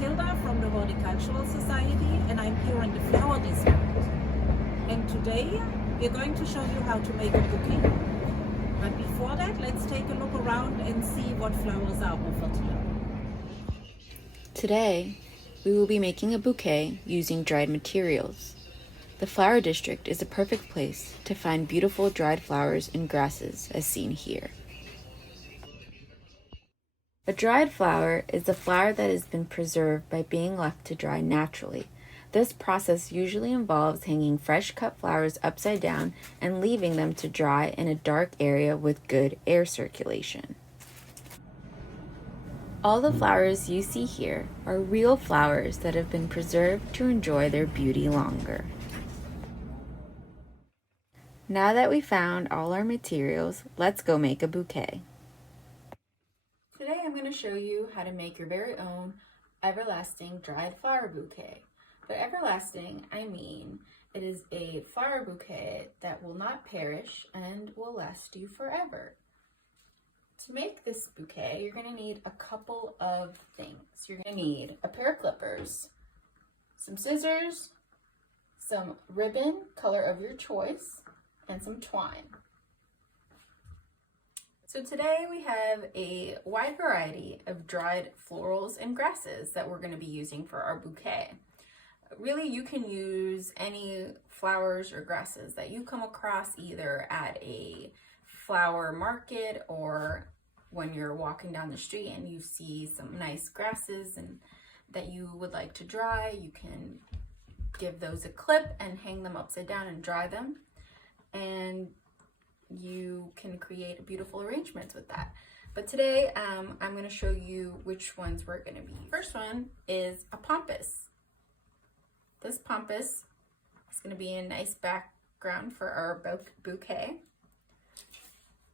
Matilda from the Horticultural Society, and I'm here in the flower district. And today we're going to show you how to make a bouquet. But before that, let's take a look around and see what flowers are offered here. Today, we will be making a bouquet using dried materials. The flower district is a perfect place to find beautiful dried flowers and grasses as seen here. A dried flower is a flower that has been preserved by being left to dry naturally. This process usually involves hanging fresh cut flowers upside down and leaving them to dry in a dark area with good air circulation. All the flowers you see here are real flowers that have been preserved to enjoy their beauty longer. Now that we found all our materials, let's go make a bouquet. Today I'm going to show you how to make your very own everlasting dried flower bouquet. By everlasting, I mean it is a flower bouquet that will not perish and will last you forever. To make this bouquet, you're going to need a couple of things. You're going to need a pair of clippers, some scissors, some ribbon, color of your choice, and some twine. So today we have a wide variety of dried florals and grasses that we're going to be using for our bouquet. Really, you can use any flowers or grasses that you come across either at a flower market or when you're walking down the street and you see some nice grasses and that you would like to dry. You can give those a clip and hang them upside down and dry them, and you can create beautiful arrangements with that. But today I'm going to show you which ones we're going to be. First one is a pampas. This pampas is going to be a nice background for our bouquet.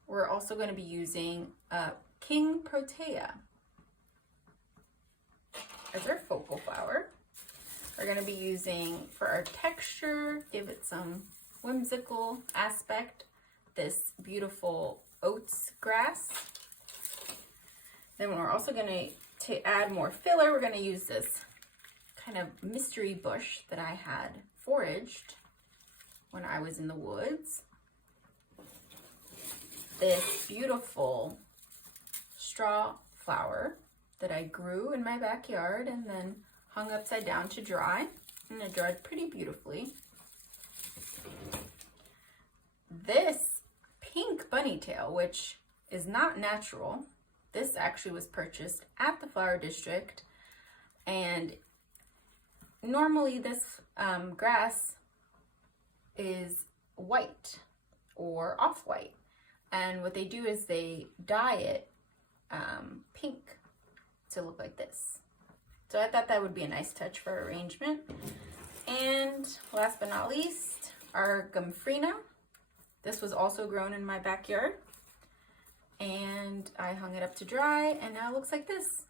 We're also going to be using King Protea as our focal flower. We're going to be using, for our texture, give it some whimsical aspect, this beautiful oats grass. Then we're also going to add more filler. We're going to use this kind of mystery bush that I had foraged when I was in the woods. This beautiful straw flower that I grew in my backyard and then hung upside down to dry, and it dried pretty beautifully. This pink bunny tail, which is not natural, this actually was purchased at the flower district, and normally this grass is white or off-white. And what they do is they dye it pink to look like this. So I thought that would be a nice touch for arrangement. And last but not least, our gomphrena. This was also grown in my backyard. And I hung it up to dry, and now it looks like this.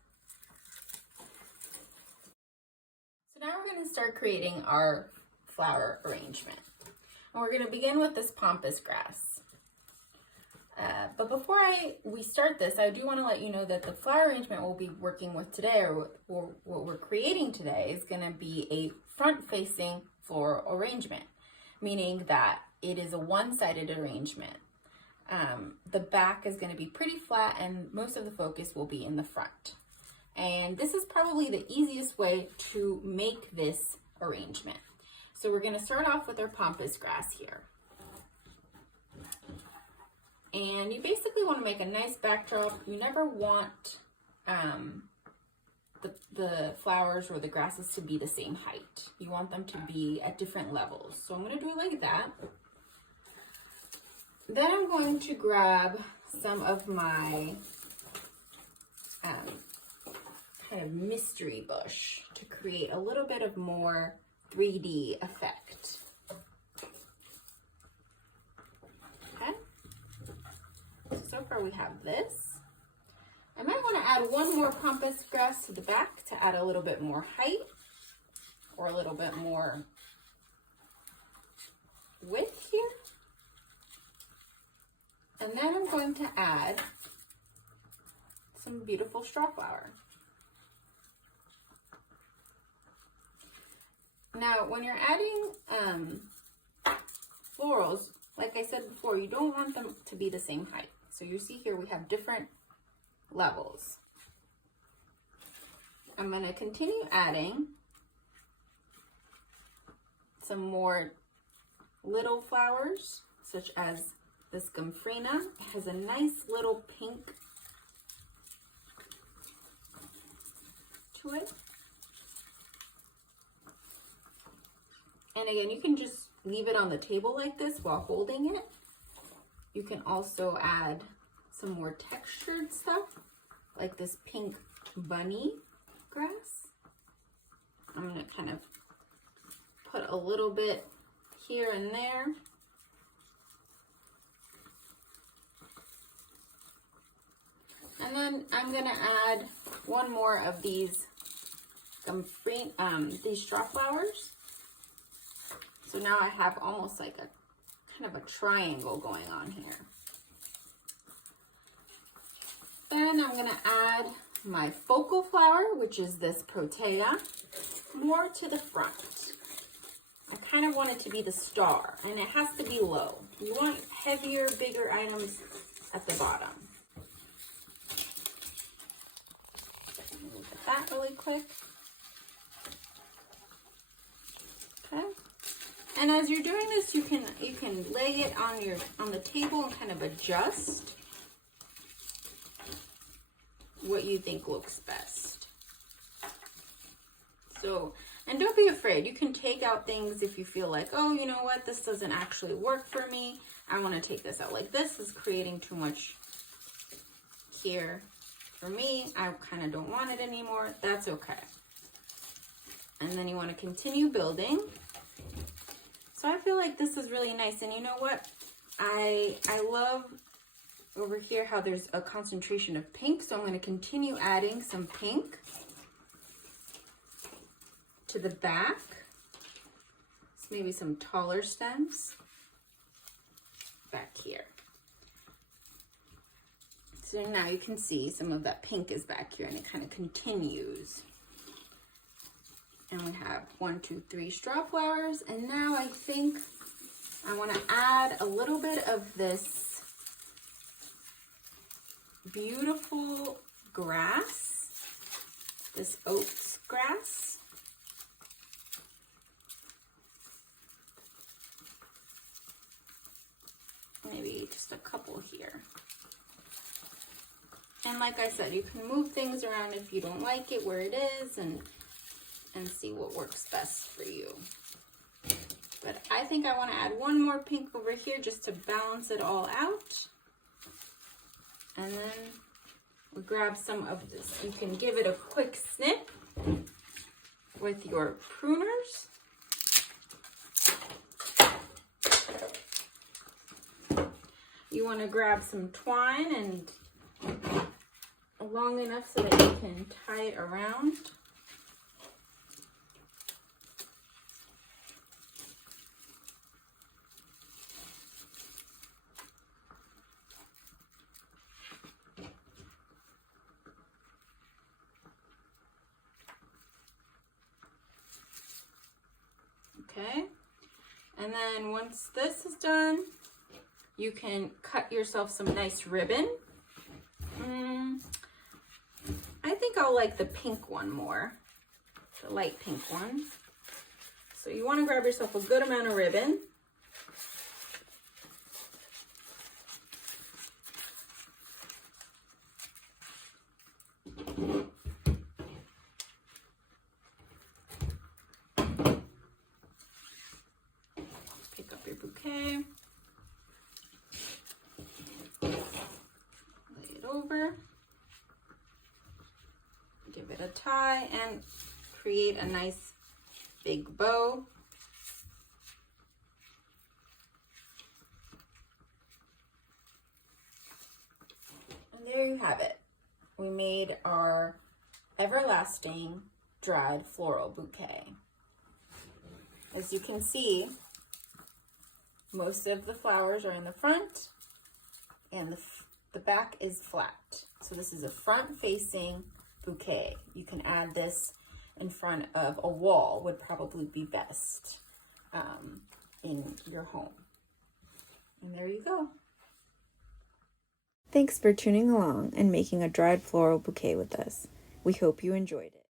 So now we're going to start creating our flower arrangement. And we're going to begin with this pampas grass. But before we start this, I do want to let you know that the flower arrangement we'll be working with today, or what we're creating today, is going to be a front-facing floral arrangement, meaning that it is a one-sided arrangement. The back is going to be pretty flat, and most of the focus will be in the front. And this is probably the easiest way to make this arrangement. So we're going to start off with our pampas grass here. And you basically want to make a nice backdrop. You never want the flowers or the grasses to be the same height. You want them to be at different levels. So I'm going to do it like that. Then I'm going to grab some of my kind of mystery bush to create a little bit of more 3D effect. So far we have this. I might want to add one more pampas grass to the back to add a little bit more height or a little bit more width here. And then I'm going to add some beautiful straw flower. Now, when you're adding florals, like I said before, you don't want them to be the same height. So you see here we have different levels. I'm going to continue adding some more little flowers, such as this gomphrena. It has a nice little pink to it. And again, you can just leave it on the table like this while holding it. You can also add some more textured stuff, like this pink bunny grass. I'm gonna kind of put a little bit here and there. And then I'm gonna add one more of these these straw flowers. So now I have almost like a kind of a triangle going on here. Then I'm gonna add my focal flower, which is this protea, more to the front. I kind of want it to be the star, and it has to be low. You want heavier, bigger items at the bottom. Look at that really quick. Okay. And as you're doing this, you can lay it on the table and kind of adjust what you think looks best. So, and don't be afraid. You can take out things if you feel like, oh, you know what, this doesn't actually work for me. I want to take this out. Like this is creating too much here for me. I kind of don't want it anymore. That's okay. And then you want to continue building. So I feel like this is really nice. And you know what? I love over here how there's a concentration of pink. So I'm going to continue adding some pink to the back. So maybe some taller stems back here. So now you can see some of that pink is back here and it kind of continues. And we have 1, 2, 3 straw flowers. And now I think I want to add a little bit of this beautiful grass, this oats grass. Maybe just a couple here. And like I said, you can move things around if you don't like it where it is and see what works best for you. But I think I want to add one more pink over here just to balance it all out. And then we grab some of this. You can give it a quick snip with your pruners. You want to grab some twine and long enough so that you can tie it around. Okay, and then once this is done, you can cut yourself some nice ribbon. I think I'll like the pink one more, the light pink one. So you want to grab yourself a good amount of ribbon. Pick up your bouquet. Lay it over. Give it a tie and create a nice big bow. And there you have it. We made our everlasting dried floral bouquet. As you can see, most of the flowers are in the front and the back is flat. So this is a front-facing bouquet. You can add this in front of a wall would probably be best in your home. And there you go. Thanks for tuning along and making a dried floral bouquet with us. We hope you enjoyed it.